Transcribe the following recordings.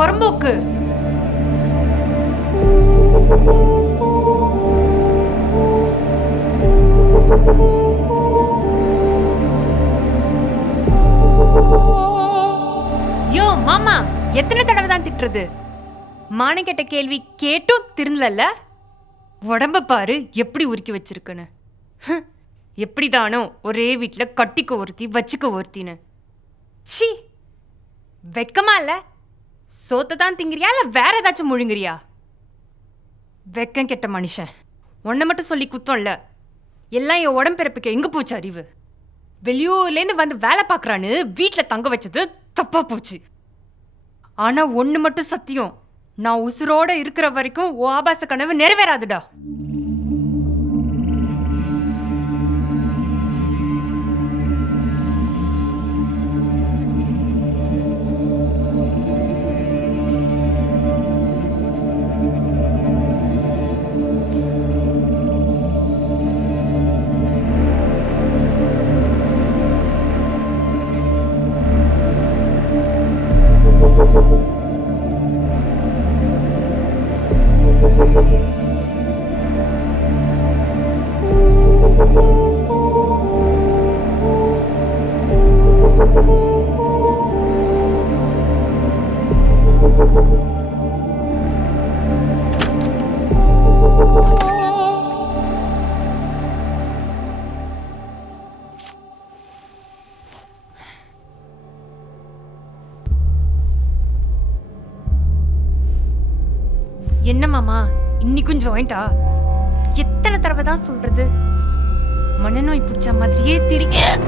புறம்போக்கு. யோ மாமா, எத்தனை தடவை தான் திட்டுறது? மானை கேட்ட கேள்வி கேட்டும் திருந்தல. உடம்ப பாரு எப்படி உருக்கி வச்சிருக்குன்னு. எப்படிதானோ ஒரே வீட்டுல கட்டிக்க ஒருத்தி வச்சுக்க ஒருத்தின்னு. சி, வெக்கமா இல்ல? சோத்தை தான் திங்கிறியா இல்ல வேற ஏதாச்சும் முழுங்குறியா? வெக்கம் கெட்ட மனுஷன். உன்னை மட்டும் சொல்லி குத்தம் இல்ல, எல்லாம் என் உடம்பிறப்புக்கு எங்க போச்சு அறிவு? வெளியூர்லேருந்து வந்து வேலை பார்க்குறான்னு வீட்டில் தங்க வச்சது தப்பா போச்சு. ஆனா ஒன்று மட்டும் சத்தியம், நான் உசுரோட இருக்கிற வரைக்கும் ஓ ஆபாச கனவு நிறைவேறாதுடா. என்ன மாமா, இன்னைக்கும் ஜாயிண்டா? எத்தனை தடவை தான் சொல்றது? மனநோய் பிடிச்ச மாதிரியே தெரியும்.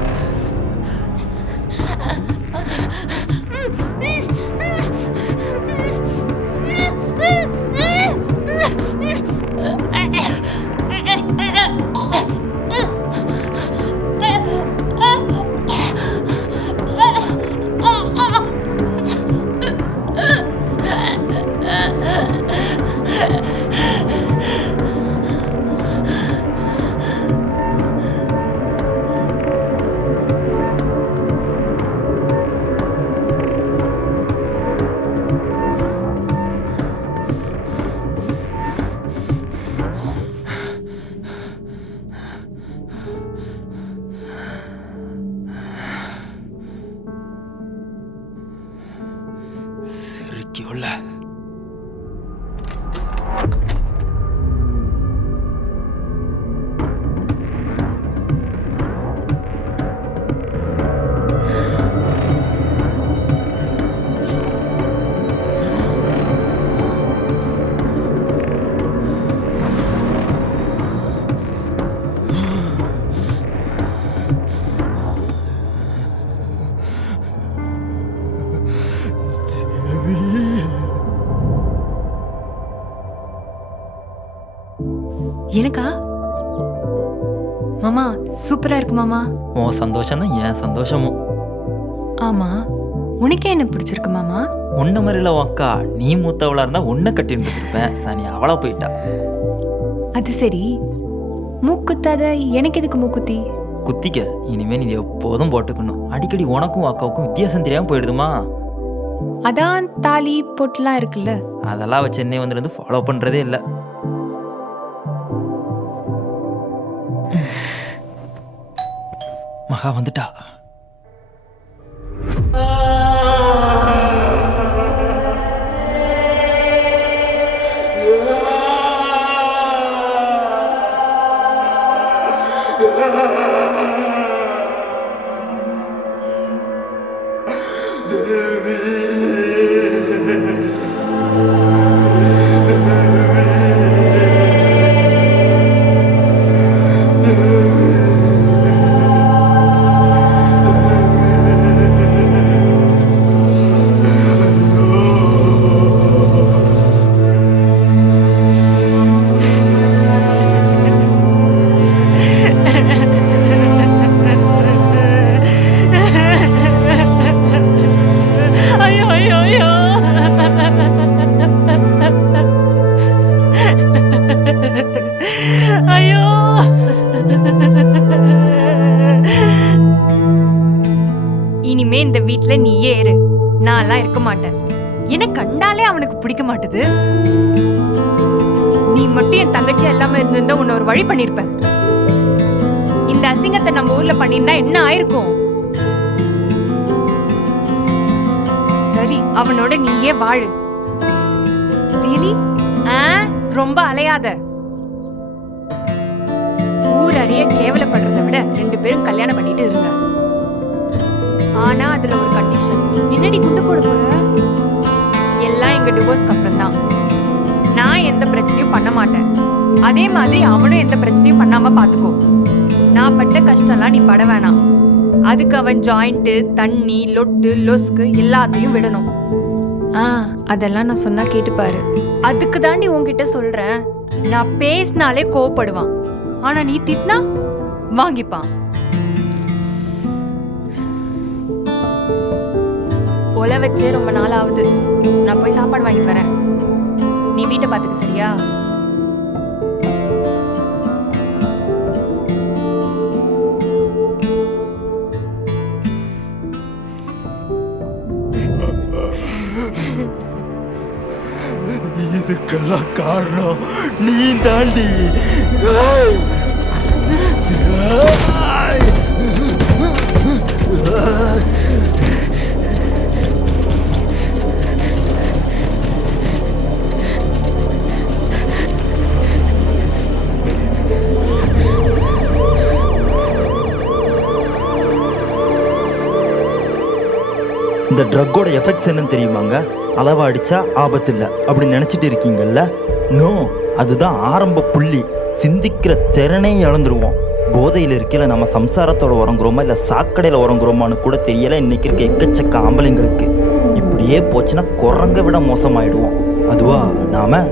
சிரிக்கல. எனக்கா? மாமா சூப்பரா இருக்கு மாமா. உன் சந்தோஷம் தான் என் சந்தோஷமும். ஆமா, உனக்கே என்ன பிடிச்சிருக்கு மாமா? உன்ன மாதிரி இல்லை அக்கா, நீ மூத்தவளா இருந்தா உன்னை கட்டி இருந்துருப்பேன். சனி அவளா போயிட்டா. அது சரி, மூக்குத்தாத எனக்கு எதுக்கு மூக்குத்தி? குத்திக்க, இனிமே நீ எப்போதும் போட்டுக்கணும். அடிக்கடி உனக்கும் அக்காவுக்கும் வித்தியாசம் தெரியாம போயிடுதுமா? அதான் தாலி பொட்டுலாம் இருக்குல்ல, அதெல்லாம் அவ சென்னை வந்துருந்து ஃபாலோ பண்றதே இல்லை. மகா வந்துட்டா. இனிமே இந்த வீட்ல நீயே இரு, நான்லாம் இருக்க மாட்டேன். என்ன கண்டாலே அவனுக்கு பிடிக்க மாட்டுது. நீ மட்டும் என் தங்கச்சி எல்லாமே இருந்திருந்தா உன்னை ஒரு வழி பண்ணிருப்பேன். இந்த அசிங்கத்தை நம்ம ஊர்ல பண்ணியிருந்தா என்ன ஆயிருக்கும்? சரி, அவனோட நீயே வாழு. ரியலி? ரொம்ப அலையாத. ஊர் அறிய கேவலப்படுறத விட 2 பேரும் கல்யாணம் பண்ணிட்டு இருங்க. ஆனா அதுல ஒரு கண்டிஷன். என்னடி குண்டு போட போற? எல்லாம் எங்க டிவோர்ஸ்க்கு அப்புறம் தான். நான் எந்த பிரச்சனையும் பண்ண மாட்டேன். அதே மாதிரி அவனும் எந்த பிரச்சனையும் பண்ணாம பாத்துக்கோ. நான் பட்ட கஷ்டம்லாம் நீ பட வேணாம். அதுக்கு அவன் ஜாயிண்ட், தண்ணி, லொட்டு, லொஸ்க்கு எல்லாத்தையும் விடணும். அதெல்லாம் நான் சொன்னா கேட்டுப்பாரு. அதுக்கு தாண்டி உன்கிட்ட சொல்றேன். நான் பேசினாலே கோவப்படுவான். ஆனா நீ திட்டினா வாங்கிப்பான். ஒலை வச்சே ரொம்ப நாள் ஆகுது. நான் போய் சாப்பாடு வாங்கிட்டு வரேன். நீ வீட்டை பார்த்துக்க, சரியா? இதுக்கெல்லாம் காரணம் நீ தாண்டி. இந்த ட்ரக்கோட எஃபெக்ட்ஸ் என்னன்னு தெரியுமாங்க? அளவா அடிச்சா ஆபத்து இல்லை அப்படி நினைச்சிட்டு இருக்கீங்கல்ல? நோ, அதுதான் ஆரம்ப புள்ளி. சிந்திக்கிற திறனே இழந்துருவோம். போதையில் இருக்கையில் நம்ம சம்சாரத்தோட உறங்குறோமா இல்லை சாக்கடையில் உறங்குறோமான்னு கூட தெரியல இன்னைக்கு இருக்க எக்கச்சக்க ஆம்பளைங்களுக்கு. இப்படியே போச்சுன்னா குரங்க விட மோசமாயிடுவோம். அதுவா நாம